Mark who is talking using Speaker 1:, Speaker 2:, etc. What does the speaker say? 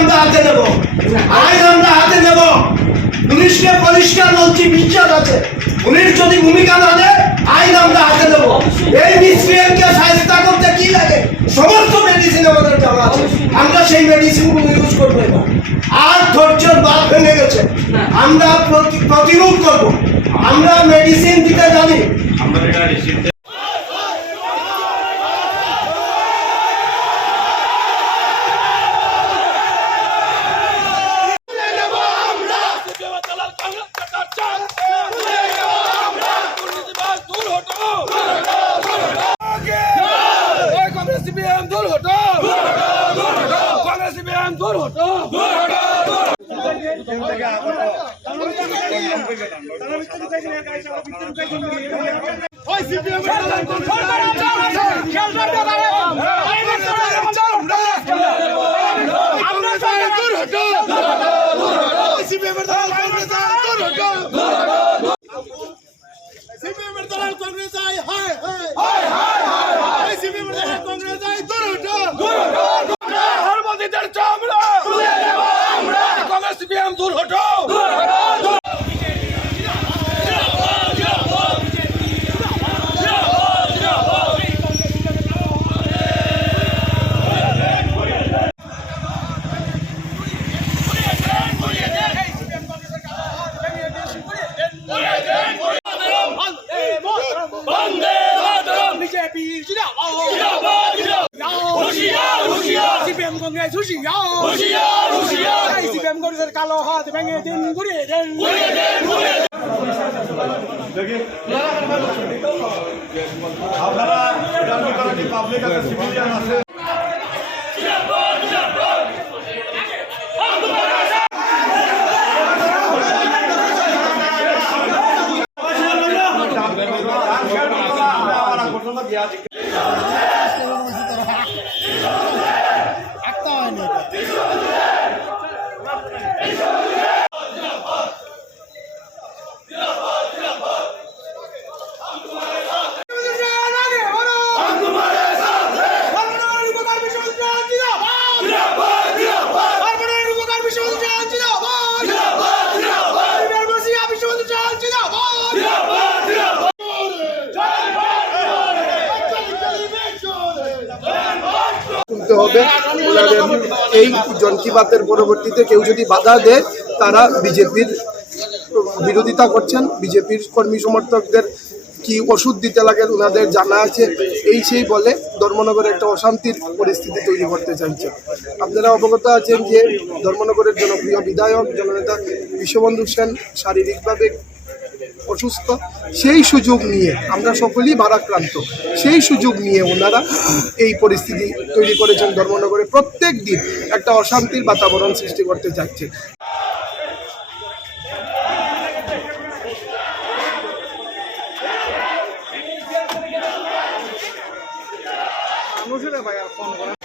Speaker 1: আমরা হাতে নেব। আইন আমরা হাতে নেব। পুলিশকে পরিষ্কার বলছি বিশ্বাস আছে। পুলিশ যদি ভূমিকা না নেয় আইন আমরা হাতে নেব। এই মিসক্রিয়েন্টকে সাহায্য করতে কি লাগে? সমস্ত মেডিসিন আমাদের জানা আছে। আমরা সেই মেডিসিনগুলো ইউজ করব এবার। আর ধৈর্যের বাদ ভেঙে গেছে। আমরা প্রতিরোধ করব। আমরা মেডিসিন দিতে জানি।
Speaker 2: সিপিএম দূর হটো কংগ্রেস সিপিএম দূর হটো হারমতিদের কংগ্রেস হুশিয়ার। হুশিয়ার
Speaker 3: হুশিয়ার। এই সিপিএম কংগ্রেসের কালো হাত ভেঙে দিন ঘুরিয়ে দেন।
Speaker 4: আপনারা জানতে পারেন পাবলিক আছে সিভিলিয়ান আছে।
Speaker 5: তুলতে হবে। ওনাদের এই জনকিবাতের পরবর্তীতে কেউ যদি বাধা দেয়, তারা বিজেপির বিরোধিতা করছেন। বিজেপির কর্মী সমর্থকদের কি ওষুধ দিতে লাগে ওনাদের জানা আছে। এই সেই বলে ধর্মনগরে একটা অশান্তির পরিস্থিতি তৈরি করতে চাইছে। আপনারা অবগত আছেন যে ধর্মনগরের জনপ্রিয় বিধায়ক, জননেতা বিশ্ববন্ধু সেন শারীরিকভাবে অসুস্থ, সেই সুযোগ নিয়ে আমরা সকলেই ভারাক্রান্ত, সেই সুযোগ নিয়ে ওনারা এই পরিস্থিতি তৈরি করেছেন ধর্মনগরে। প্রত্যেক দিন একটা অশান্তির বাতাবরণ সৃষ্টি করতে চাইছে
Speaker 3: দাবাই দাবাই দাবাই